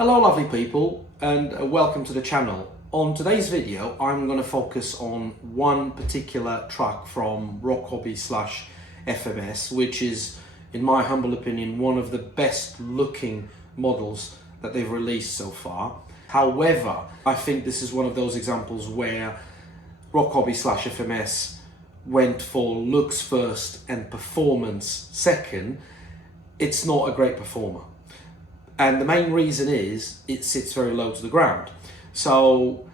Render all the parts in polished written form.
Hello lovely people and welcome to the channel. On today's video I'm going to focus on one particular truck from Rochobby / FMS, which is in my humble opinion one of the best looking models that they've released so far. However, I think this is one of those examples where Rochobby / FMS went for looks first and performance second. It's not a great performer. And the main reason is it sits very low to the ground. So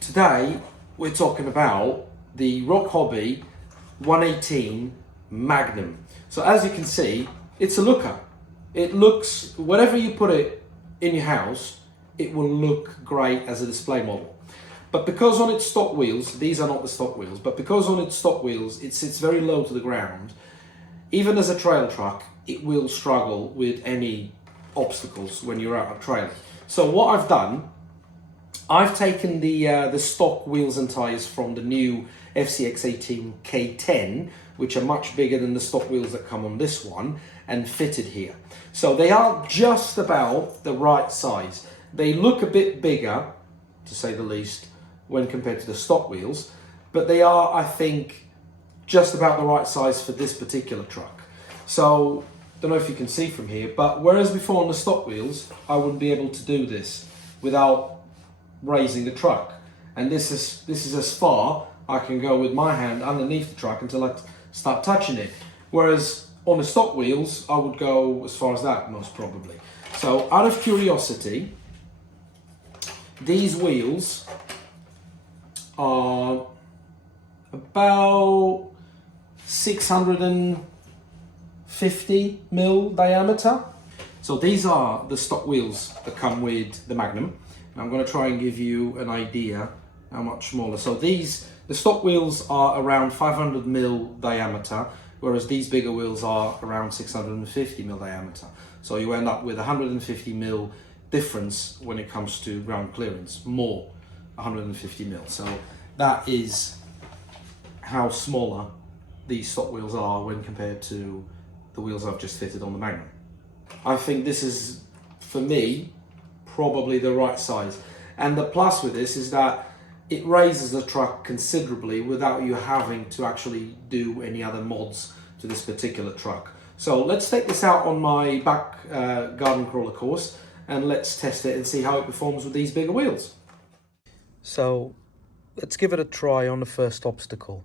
today we're talking about the Rochobby 118 Magnum. So as you can see, it's a looker. It looks, whatever you put it in your house, it will look great as a display model. But because on its stock wheels, these are not the stock wheels, but because on its stock wheels, it sits very low to the ground, even as a trail truck, it will struggle with any obstacles when you're out on trail. So what I've done, I've taken the stock wheels and tires from the new FCX18 K10, which are much bigger than the stock wheels that come on this one, and fitted here. So they are just about the right size. They look a bit bigger, to say the least, when compared to the stock wheels, but they are, I think, just about the right size for this particular truck. So don't know if you can see from here, but whereas before on the stock wheels I wouldn't be able to do this without raising the truck, and this is as far I can go with my hand underneath the truck until I start touching it, whereas on the stock wheels I would go as far as that most probably. So out of curiosity, these wheels are about 650 mil diameter. So these are the stock wheels that come with the Magnum. And I'm going to try and give you an idea how much smaller. So the stock wheels are around 500 mil diameter, whereas these bigger wheels are around 650 mil diameter. So you end up with 150 mil difference when it comes to ground clearance, more 150 mil. So that is how smaller these stock wheels are when compared to the wheels I've just fitted on the Magnum. I think this is, for me, probably the right size. And the plus with this is that it raises the truck considerably without you having to actually do any other mods to this particular truck. So let's take this out on my back garden crawler course and let's test it and see how it performs with these bigger wheels. So let's give it a try on the first obstacle.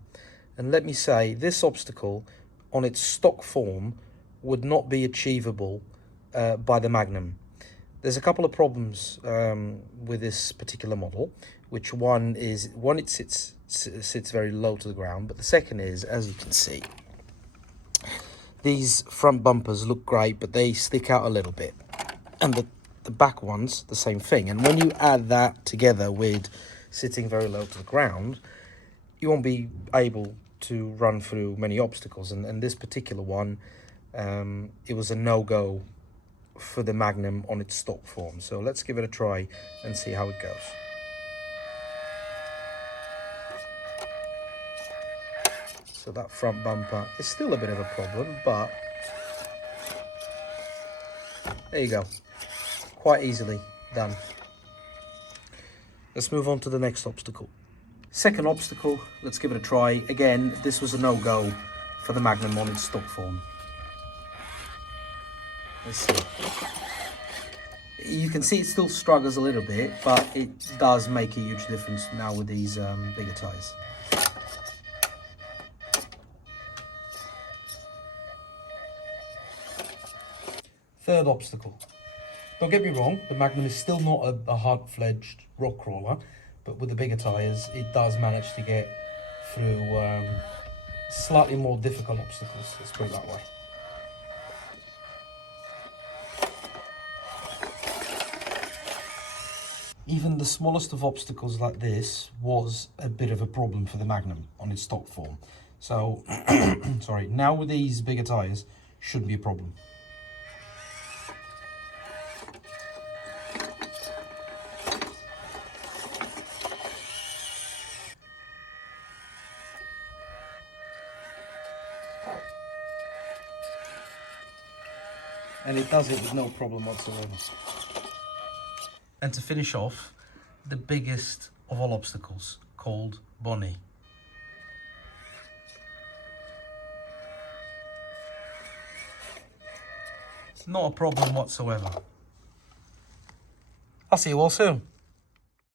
And let me say, this obstacle on its stock form would not be achievable by the Magnum. There's a couple of problems with this particular model, which it sits very low to the ground, but the second is, as you can see, these front bumpers look great, but they stick out a little bit. And the back ones, the same thing. And when you add that together with sitting very low to the ground, you won't be able to run through many obstacles. And this particular one, it was a no-go for the Magnum on its stock form. So let's give it a try and see how it goes. So that front bumper is still a bit of a problem, but there you go. Quite easily done. Let's move on to the next obstacle. Second obstacle, let's give it a try. Again, this was a no-go for the Magnum on its stock form. Let's see. You can see it still struggles a little bit, but it does make a huge difference now with these bigger tyres. Third obstacle. Don't get me wrong, the Magnum is still not a hard-fledged rock crawler, but with the bigger tyres, it does manage to get through slightly more difficult obstacles, let's put it that way. Even the smallest of obstacles like this was a bit of a problem for the Magnum on its stock form. So, sorry, now with these bigger tyres, shouldn't be a problem. and it does it with no problem whatsoever. And to finish off, the biggest of all obstacles, called Bonnie. Not a problem whatsoever. I'll see you all soon.